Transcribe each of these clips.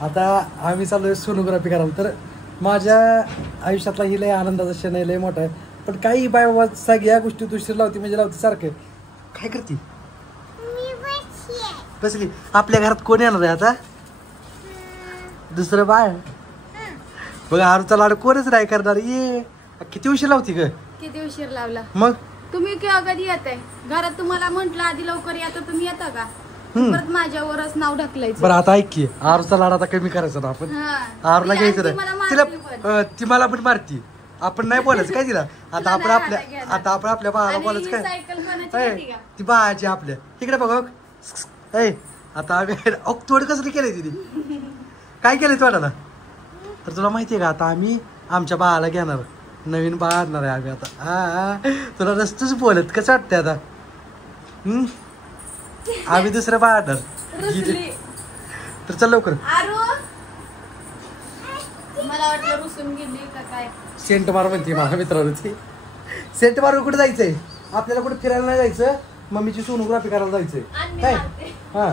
आता आम्ही चाललोय सोनोग्राफी करायला. तर माझ्या आयुष्यातला ही लय आनंदाचा क्षण आहे, लय मोठा आहे. पण काही बाय बाबा सगळ्या गोष्टी दुसरी लावती म्हणजे लावती सारखं. काय करते बसली? आपल्या घरात कोण येणार आहे आता? दुसरं बाळ बघा. आरूचा लाडू कोणच नाही करणार. ये किती उशीर लावती ग? किती उशीर लावला मग? तुम्ही केव्हा कधी येताय घरात? तुम्हाला म्हंटल आधी लवकर या तर तुम्ही येता का? परत माझ्यावरच नाव ढकलायचं. बरं आता ऐक की, आरूचा लाड आता कमी करायचा ना आपण. आरूला घ्यायचं नाही तिला. ती मला पण मारती. आपण नाही बोलायचं काय तिला. आता आपण आपल्या बाळाला बोलायचं काय? ती बाळाची आपल्या इकडे बघ. आता आम्ही तोड कसं केलंय तिने? काय केलंय तोडाला? तर तुला माहितीये का, आता आम्ही आमच्या बाळाला घेणार, नवीन बाळ आणणार आहे आम्ही आता. तुला रस्तच बोलत कसं वाटतंय आता? आम्ही दुसरं बाळ आणणार. तर चल लवकर. मला वाटलं रुसून गेली का काय. सेंट मार म्हणते माझ्या मित्राला. ती सेंट मार कुठे जायचंय आपल्याला? कुठे फिरायला नाही जायचं, मम्मीची सोनोग्राफी करायला जायचंय. काय हा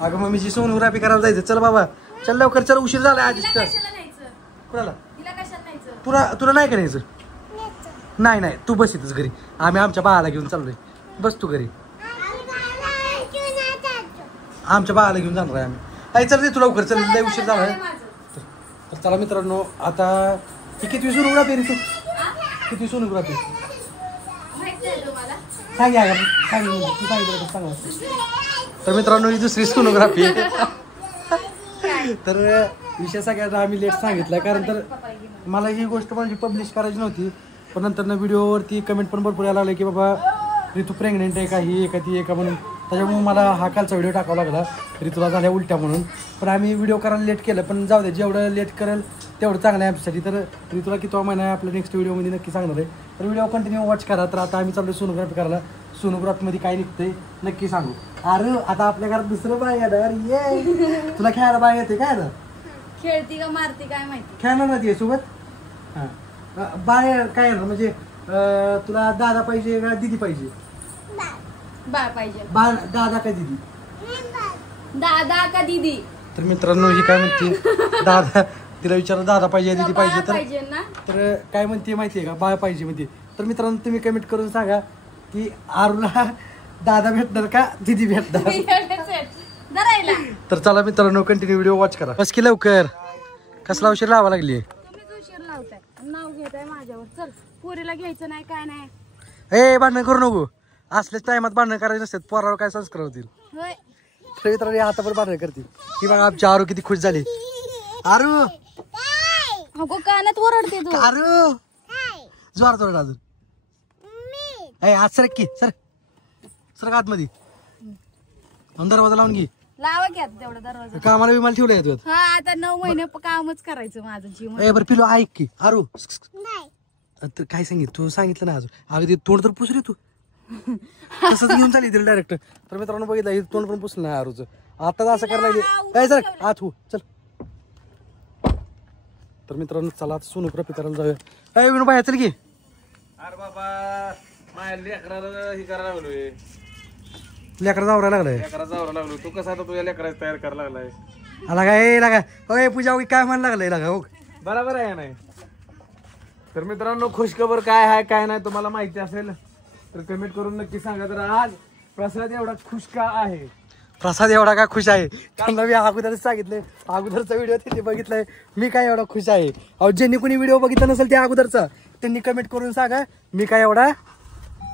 अगं मम्मीची सोनोग्राफी करायला जायचं. चल बाबा चल लवकर, चल उशीर झाला आधीच. कुणाला? तुला नाही करायचं? नाही नाही तू बस इथंच घरी. आम्ही आमच्या बाळाला घेऊन चाललोय. बस तू घरी. आमच्या बाळाला घेऊन जाणार आहे आम्ही. चल रे तू लवकर चल, लय उशीर झाला. तर चला मित्रांनो, आता ही किती सोनोग्राफी रे? तू किती सोनोग्राफी सांग या तू सांगितलं. तर मित्रांनो ही दुसरी सोनोग्राफी. तर विषय सगळ्यांना आम्ही लेट सांगितलं, कारण तर मला ही गोष्ट म्हणजे पब्लिश करायची नव्हती. पण नंतर व्हिडिओवरती कमेंट पण भरपूर यायला लागले की बाबा ऋतू प्रेग्नेंट आहे का, ही आहे का ती आहे का म्हणून. त्याच्यामुळे मला हा कालचा व्हिडिओ टाकावा लागला, ऋतूला झाल्या उलट्या म्हणून. पण आम्ही व्हिडिओ करायला लेट केलं, पण जाऊ दे, जेवढं लेट करेल तेवढं चांगलं आहे आमच्यासाठी. तर ऋतूला किती महिना आहे आपल्या नेक्स्ट व्हिडिओमध्ये नक्की सांगणार आहे. तर व्हिडिओ कंटिन्यू वॉच करा. तर आता आम्ही चाललो सोनोग्राफी करायला. सोनोग्राफीमध्ये काय निघतंय नक्की सांगू. अरे आता आपल्या घरात दुसरं बाय येणार. ये तुला खेळायला बाय येते काय ना? खेळती का मारती काय माहिती. खेळणार ना ती सोबत? हा बाय काय येणार म्हणजे तुला दादा पाहिजे का दीदी पाहिजे? बाळ पाहिजे. बाळ दादा का दीदी? दादा का दीदी? तर मित्रांनो ही काय म्हणते, दादा तिला विचारलं दादा पाहिजे दीदी पाहिजे. तर काय म्हणते माहितीये का, बाळ पाहिजे म्हणते. तर मित्रांनो तुम्ही कमेंट करून सांगा की आरूला दादा भेटणार का दीदी भेटणार. तर चला मित्रांनो कंटिन्यू व्हिडिओ वॉच करा. बस की लवकर, कसला उशीर लावा लागली? तुम्हीच उशीर लावताय, नाव घेताय माझ्यावर. चल पोरीला घ्यायचं नाही काय नाही. भांडण करू नको. असल्याच टायमात भांडण करायचे नसतात, पोरावर काय संस्कार होतील. तर मित्रांनो हातावर भांडण करते. ही बघा आमची आरू किती खुश झाली. आरू अगो कानात ओरडते तू. आरू जोर जोर अजून. आज सर की सर आतमध्ये दरवाजा लावून घे. लावा घ्या तेवढा दरवाजा. कामाला विमाला ठेवलं येत. हा आता 9 महिने कामच करायचं माझं जीवन. बरं पिलो ऐक की आरू. तर काय सांगितलं तू? सांगितलं ना अजून. अगदी तोंड तर पुसरे तू. तसंच घेऊन चालली तिला डायरेक्ट. तर मित्रांनो बघितलं हे तोंड पण पुसलं नाही आरूचं. आता असं करायला काय सर आत हो चल. तर मित्रांनो चला आता सोनोग्राफी करायला जाऊया. विनू बाया चल की. अरे बाबा माझ्या लेकराला हे करायला लागलोय. लेकरा जावरायला लागलाय. लेकरा जावरा लागलो. तू कसा आता तुझ्या लेकराच तयार करायला लागलाय? लागा पूजा काय म्हणायला लागलाय लागा हो. बरोबर आहे नाही? तर मित्रांनो खुशखबर काय आहे काय नाही तुम्हाला माहिती असेल तर कमेंट करून नक्की सांगा. तर आज प्रसाद एवढा खुश का आहे? प्रसाद एवढा का खुश आहे? त्यांना मी अगोदरच सांगितलंय, अगोदरचा व्हिडिओ तिथे बघितलाय मी काय एवढा खुश आहे. अहो ज्यांनी कोणी व्हिडिओ बघितला नसेल त्या अगोदरचा त्यांनी कमेंट करून सांगा मी काय एवढा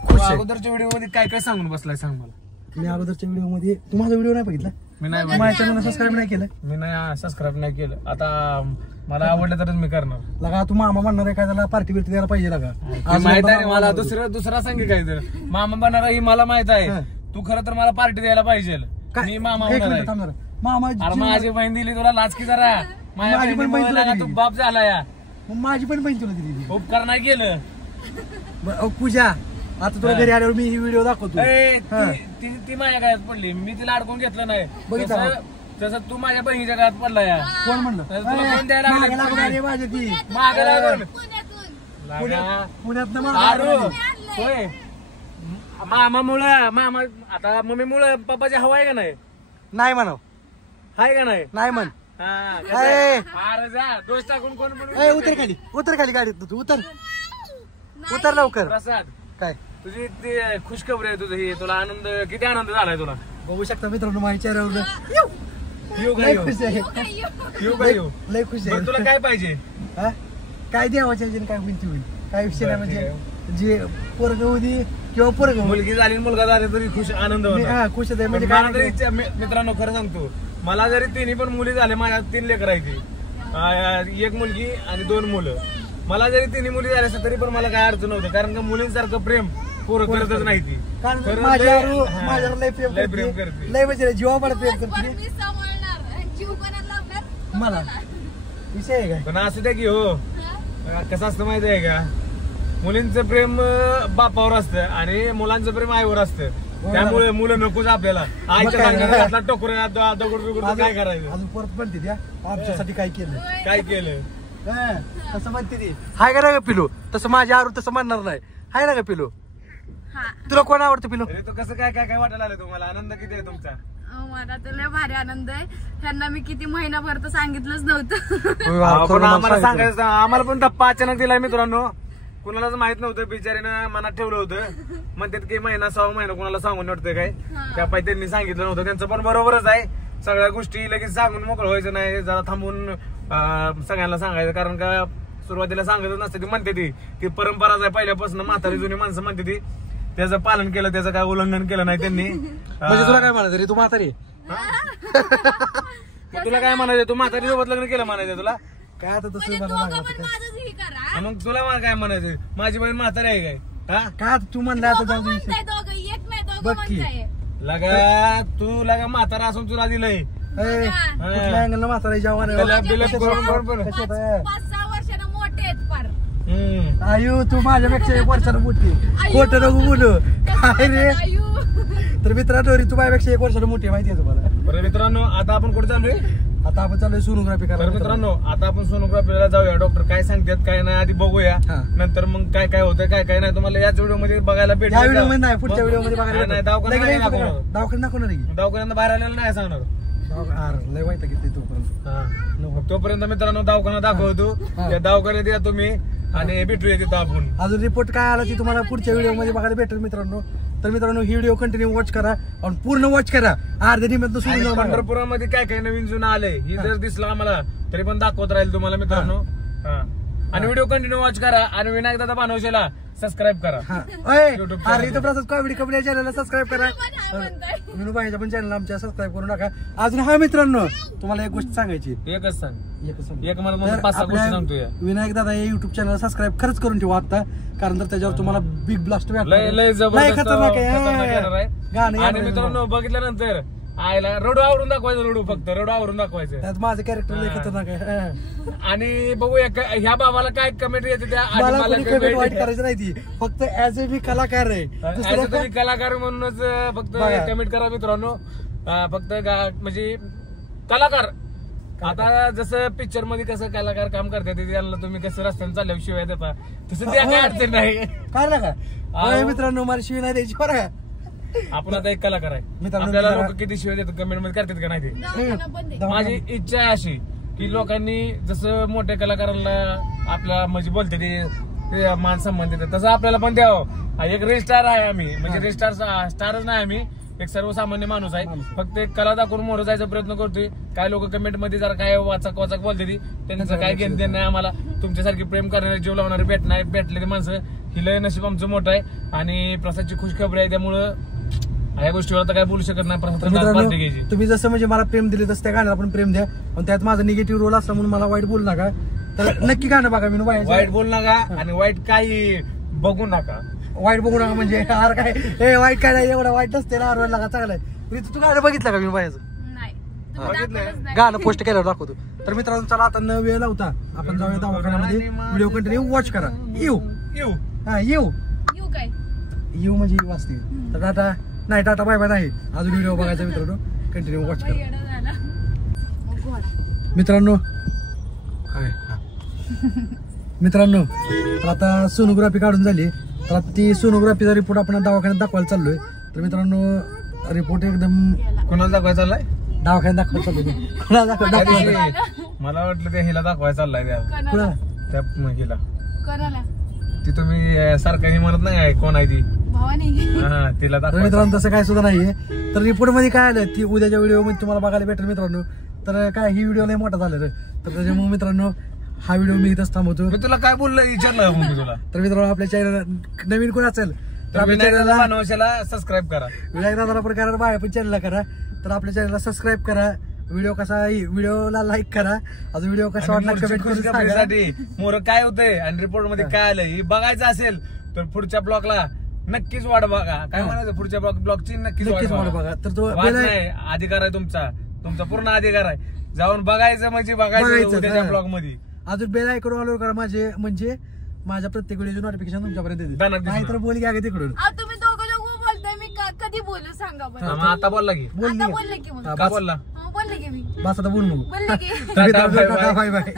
खुश आहे. अगोदरच्या व्हिडिओ मध्ये काय काय सांगून बसलाय सांग मला. मी अगोदरच्या व्हिडिओ मध्ये तू माझा व्हिडिओ नाही बघितला? मी नाही माझ्या चॅनलला सबस्क्राईब नाही केलं. मी नाही सबस्क्राईब नाही केलं. आता मला आवडलं तरच मी करणार. लगा तू मामा म्हणणार आहे काय त्याला पार्टी बिर्टी द्यायला पाहिजे लगा. आज माहित आहे मला. दुसरा सांग काय तर मामा बनणार ही मला माहित आहे. तू खरं तर मला पार्टी द्यायला पाहिजे. मी मामा होणार. मामा माझी बहीण दिली तुला लाचकी जरा. माझी पण बहीण तू बाप झाला या. माझी पण बहीण तुला दिली. उपकार नाही केलं. पूजा आता तुला घरी आल्यावर मी ही व्हिडिओ दाखवतो. ती माझ्या गळ्यात पडली मी तिला अडकून घेतलं नाही. तसं तू माझ्या बहिणीच्या गळ्यात पडला या. कोण म्हणलं? मामामुळं मामा आता मम्मीमुळं पप्पाची हवा आहे का नाही? नाही म्हणाव. हाय का नाही? नाही म्हण. हा, कसं अरे. आहे? अरे जा, दोष टाकून कोण म्हणून उतर खाली गाडीत तू उतर लवकर. प्रसाद, काय तुझी ती खुशखबरी आहे तुझं ही, तुला आनंद, किती आनंद झालाय तुला? बघू शकता मित्रांनो माझ्या चेहऱ्यावर येऊ का लय येऊ? खुश आहे. येऊ का येऊ? लय खुश बरं, तुला आहे. काय पाहिजे? हा? काय द्यावाच्या ह्याच्याने काय होईल ते होईल. काय विषय नाही म्हणजे जे पोरग होती किंवा पोरग मुलगी झाली आणि मुलगा झाला तरी खुश आनंद होता. खुश आहे म्हणजे पण काय मला तरी इच्छा, मित्रांनो खरं सांगतो, मला जरी तिन्ही पण मुली झाल्या, माझ्या 3 लेकरं आहेत ती, 1 मुलगी आणि 2 मुलं. मला जरी 3 मुली झाल्या असत्या तरी पण मला काय अडचण नव्हतं, कारण का मुलींसारखं प्रेम पोरं करतच नाही ती. कारण खरं माझ्यावर लय प्रेम लय प्रेम करते. करते. लय म्हणजे जीवावर प्रेम पण करते मी सांभाळणार आणि जीव कोणाला लावणार? मला. विषय आहे काय पण असू द्या की हो, कसं असतं माहिती आहे का, मुलींचं प्रेम बापावर असतं आणि मुलांचं प्रेम आईवर असतं. त्यामुळे मुलं नकोच आपल्याला. आईच्या सांगण्यात घातला टोकऱ्या दगड बिगड काय करायचं? अजून परत म्हणते त्या आमच्यासाठी काय केलं काय केलं? तसं म्हणते ती. हाय का ना पिलू? तसं माझ्या आरू तसं म्हणणार नाही. हाय ना का पिलू? हा. तुला कोण आवडतं पिलू? अरे तो कसं काय काय काय वाटायला आलं तुम्हाला? आनंद किती आहे तुमचा? मला तर लय भारी आनंद आहे. त्यांना मी किती महिनाभर तर सांगितलंच नव्हतं. पण आम्हाला सांगायचं, आम्हाला पण धप्पा अचानक दिलाय मित्रांनो. कुणालाच माहित नव्हतं, बिचारीनं मनात ठेवलं होतं. म्हणतात की महिना 6 महिना कुणाला सांगून वाटतंय काय, त्यापायी त्यांनी सांगितलं नव्हतं. त्यांचं पण बरोबरच आहे. सगळ्या गोष्टी लगेच सांगून मोकळं व्हायचं नाही, जरा थांबून सगळ्यांना सांगायचं. कारण का सुरुवातीला सांगतच नसते ती, म्हणते ती परंपराच आहे पहिल्यापासून. म्हातारी जुनी माणसं म्हणते ती, त्याचं पालन केलं, त्याचं काय उल्लंघन केलं नाही त्यांनी. म्हणजे तुला काय म्हणायचं रे? तू म्हातारी तुला काय म्हणायचं? तू म्हातारी सोबत लग्न केलं म्हणायचं तुला? काय आता तसं म्हणजे मला दोघं सांगा पण आता. माझंच हे करा. मग तुला मला काय म्हणायचं? माझी बहीण म्हातारी आहे काय? हा, काय आता तू म्हणला आता जाऊ दे विषय. म्हणताय दोघं, एक नाही दोघं बघ की. म्हणताय. लगा तू लगा म्हातारा असून तुला दिलंय. ए, कुठल्या अँगलला म्हातारा जेवण त्याला बिलप करून बरोबर. 5-6 वर्षानं मोठे आहेत फार. आयु तू माझ्यापेक्षा 1 वर्षानं मोठी. खोटं नको बोलू. काय रे? आयु. तर मित्रांनो तू माझ्यापेक्षा 1 वर्षानं मोठी आहे, माहिती आहे तुम्हाला. बरं मित्रांनो, आता आपण कुठे चाललोय? आता आपण चाललोय सोनोग्राफी तर करायला. मित्रांनो, आता आपण सोनोग्राफीला जाऊया. डॉक्टर काय सांगतात काय नाही आधी बघूया, हा. नंतर मग काय काय होतं काय काय नाही तुम्हाला याच व्हिडिओ मध्ये बघायला या भेटेल. व्हिडिओ मध्ये नाही, पुढच्या व्हिडिओ मध्ये बघायला नाही, दवाखान्यात नाही दाखवणार. दवाखान्यात दाखवणार आहे की? दवाखान्यात बाहेर आलेलं नाही सांगणार. अरे, लय वाईट घेतली तोपर्यंत. हा. तोपर्यंत मित्रांनो दवाखाना दाखवतो. हा. त्या दवाखान्यात या तुम्ही आणि भेटूया तिथं आपण. अजून रिपोर्ट काय आला ती तुम्हाला पुढच्या व्हिडिओ मध्ये बघायला भेटेल मित्रांनो. तर मित्रांनो ही व्हिडिओ कंटिन्यू वॉच करा आणि पूर्ण वॉच करा. अर्ध्या निमित्त आणि सोडून जाऊ नका. पंढरपुरामध्ये काय काय नवीन जुनं आलंय ही जर दिसलं आम्हाला तरी पण दाखवत राहील तुम्हाला मित्रांनो. हा. आणि व्हिडिओ कंटिन्यू वॉच करा आणि विनायक दादा भानवशेला सबस्क्राईब करा. हा. ओय, YouTube अरे इथं प्रसाद कॉमेडी कपडे चॅनलला सबस्क्राईब करा. म्हणताय. विनू भाईच्या पण चॅनल आमच्या सबस्क्राईब करू नका. अजून हा मित्रांनो तुम्हाला एक गोष्ट सांगायची. एकच सांग, एकच सांगतो. एक मला तर 5-6 गोष्टी आपल्या सांगतोय. विनायक दादा या युट्यूब चॅनल सबस्क्राईब खरंच करून ठेवा आता, कारण तर त्याच्यावर तुम्हाला बिग ब्लास्ट लय जबरदस्त खतरनाक खतरनाक येणार आहे. आहे. गाणं आणि येणार मित्रांनो बघितल्यानंतर आयला रडू आवरून दाखवायचं, रडू फक्त रडू आवरून दाखवायचं. त्यात माझं कॅरेक्टर लय खतरनाक आहे. आणि बघूया ह्या बाबाला काय कमेंट येते त्या आणि मला मला कोणी कमेंट वाईट करायचं नाही ती, फक्त ऍज ए मी कलाकार आहे. दुसरं ऍज तुम्ही कलाकार म्हणूनच फक्त बघा. कमेंट करा मित्रांनो. फक्त म्हणजे कलाकार आता जसं पिक्चर मध्ये कसं कलाकार काम करतात त्यांना तुम्ही कसं रस्त्याने चालल्यावर शिवाय देता तसं त्या काय अडचण नाही. काय नका होय मित्रांनो, मला शिवी नाही द्यायची बरं का? आपण आता एक कलाकार आहे. मित्रांनो, आपल्याला लोक किती शिवाय देतात कमेंट मध्ये करतात का नाही ते. दवाखाना बंद आहे. माझी इच्छा आहे अशी की लोकांनी जसं मोठ्या कलाकारांना आपल्या म्हणजे बोलते ते मान सन्मान देतात तसं आपल्याला पण द्यावं. एक रील स्टार आहे आम्ही, म्हणजे रील स्टारच नाही आम्ही, एक सर्वसामान्य माणूस आहे. फक्त एक कला दाखवून मोर जायचा प्रयत्न करतोय. काय लोक कमेंट मध्ये जरा काय वाचक बोलते ती त्यांचं काय घेणं देणं नाही आम्हाला. तुमच्यासारखी प्रेम करणारे जीव लावणारे भेटलेली माणसं ही लय नशीब आमचं मोठं आहे. आणि प्रसादची खुशखबरी आहे, त्यामुळं या गोष्टीवर आता काय बोलू शकत नाही. प्रसाद पार्टी घ्यायची. मित्रांनो तुम्ही जसं म्हणजे मला प्रेम दिले तसं त्या गाण्याला पण प्रेम द्या, पण त्यात माझा निगेटिव्ह रोल असला म्हणून मला वाईट बोलू नका. तर नक्की गाणं बघा. मी वाईट बोलू नका आणि वाईट काही बघू नका. वाईट बघू नका म्हणजे अरे काय हे वाईट काय नाही, एवढं वाईट नसते ना. लागा चांगलं आहे. तू गाणं बघितलं का मी बायाचं नाही. बघितलंय. गाणं पोस्ट केल्यावर दाखवतो. तर मित्रांनो चला आता न वेळ लावता आपण जाऊया दवाखान्यामध्ये. व्हिडिओ कंटिन्यू वॉच करा. येऊ येऊ हा येऊ येऊ काय? येऊ म्हणजे येऊ असते. तर टाटा नाही, टाटा बाय बाय नाही, अजून व्हिडिओ बघायचा मित्रांनो. कंटिन्यू वॉच करा येडं झालं. मग घोडा. मित्रांनो. मित्रांनो तर आता सोनोग्राफी काढून झाली. तर आता ती सोनोग्राफीचा रिपोर्ट आपण दवाखान्यात दाखवायला चाललोय. तर मित्रांनो रिपोर्ट एकदम कोणाला दाखवायचा चाललाय? दवाखान्यात दाखवायला चाललो मी. कुणाला दाखव त्या दाखवायला दिवशी मला वाटलं ते हिला दाखवायला चाललाय त्या कुणाला त्या हिला कोणाला ती तुम्ही सारखं ही म्हणत नाही कोण आहे ती भावाने हा तिला तर दाखवायचं मित्रांनो तसं काय सुद्धा नाहीये. तर रिपोर्ट मध्ये काय आलं ती उद्याच्या व्हिडिओ मध्ये तुम्हाला बघायला भेटेल मित्रांनो. तर काय ही व्हिडिओ लय मोठा झाला रे. तर त्याच्यामुळे मित्रांनो हा व्हिडिओ मी इथंच थांबवतो. मी तुला काय बोललं विचारलं मग मी तुला तर मित्रांनो आपल्या चॅनल नवीन कोण असेल तर आपल्या चॅनलला मानवशाला सबस्क्राईब करा. विनायक दादाला पण करा बाहेर पण चॅनलला करा. तर आपल्या चॅनलला सबस्क्राईब करा. व्हिडिओला लाईक करा. अजून व्हिडिओ कसा वाटला कमेंट करून सांगा. खुशखबरीसाठी मोर काय होतंय आणि रिपोर्ट मध्ये काय आलं हे बघायचं असेल तर पुढच्या ब्लॉकला नक्कीच वाट बघा. काय म्हणायचं पुढच्या ब्लॉकची नक्कीच नक्कीच वाट वाट बघा. तर तो वाट नाही अधिकार आहे तुमचा पूर्ण अधिकार आहे. जाऊन बघायचं म्हणजे बघायचं उद्याच्या ब्लॉग मध्ये. अजून बेल आयकॉन ऑल करा माझे म्हणजे माझ्या प्रत्येक व्हिडिओचे नोटिफिकेशन तुमच्यापर्यंत येते. दणक दिसणार. नाहीतर बोल घ्या तिकडून तुम्ही दोघं बोलताय मी कधी बोलू सांगा बरं. मग आता बोलला की बोल आता बोलले की मग का बोलला बोलले की मी बस आता बोल मग बोलले की tata, bye, bye. Bye bye.